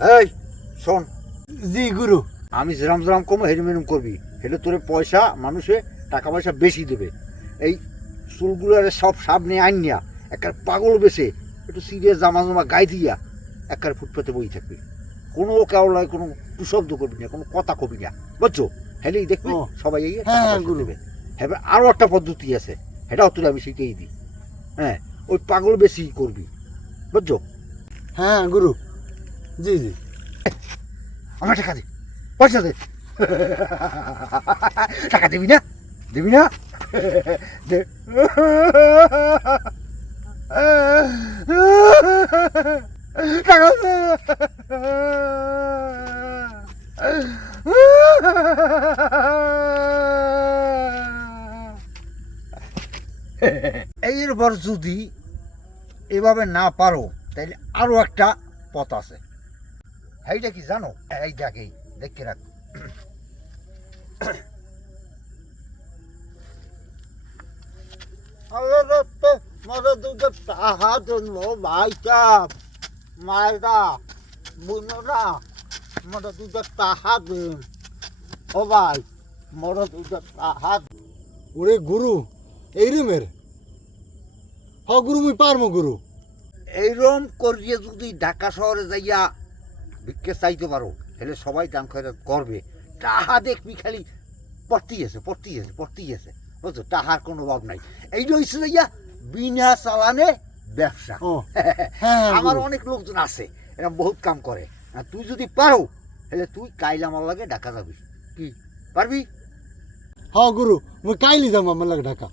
এই শোন। জি গুরু। আমি যেরাম যেরাম কমো হেরম হেরম করবি। হেলে তোরে পয়সা মানুষে টাকা পয়সা বেশি দেবে। এই চুলগুলোর সব সামনে আইনিয়া একার পাগল বেছে একটু সিরিয়াস জামা জামা গায়ে দিয়া একার ফুটপাতে বই থাকবে। কোনো কেওলায় কোনো কুশব্দ করবি না কোনো কথা কবি না। বুঝছ? হেলেই দেখবি সবাই এই হ্যাঁ, হ্যাঁ, দেবে। হ্যাঁ আরও একটা পদ্ধতি আছে সেটাও তোর আমি শিখেই দিই। হ্যাঁ ওই পাগল বেশি করবি। বুঝছ? হ্যাঁ গুরু। জি জি। আমার টাকা দে, পয়সা দে। টাকা দিবি না? দিবি না? এইবার যদি এভাবে না পারো তাহলে আরও একটা পথ আছে। এইটা কি জানো? এই দেখ দেখে রাখ। তাহা জন্য ভাইটা মায়েরা বোনরা মরা দুধ তাহা দিন। ও ভাই মরা দুধ তাহা ওরে গুরু এই রেমের? হ গুরু মুই পারমো গুরু। এইরকম করিয়ে যদি ঢাকা শহরে যাইয়া ভিক্ষে চাইতে পারো? তাহলে সবাই দান খয়রাত করবে। টাহা দেখবি খালি পড়তেই আছে পড়তেই আছে পড়তেই আছে। বুঝছ? টাহার কোনো অভাব নাই। এই রয়েছে যাইয়া বিনা চালানে ব্যবসা। হ্যাঁ আমার অনেক লোকজন আছে এরা বহুত কাম করে। আর তুই যদি পারো তাহলে তুই কাইল আমার লাগে ঢাকা যাবি। কি? পারবি? হ গুরু মুই কাইলি যাম আমার লাগে ঢাকা।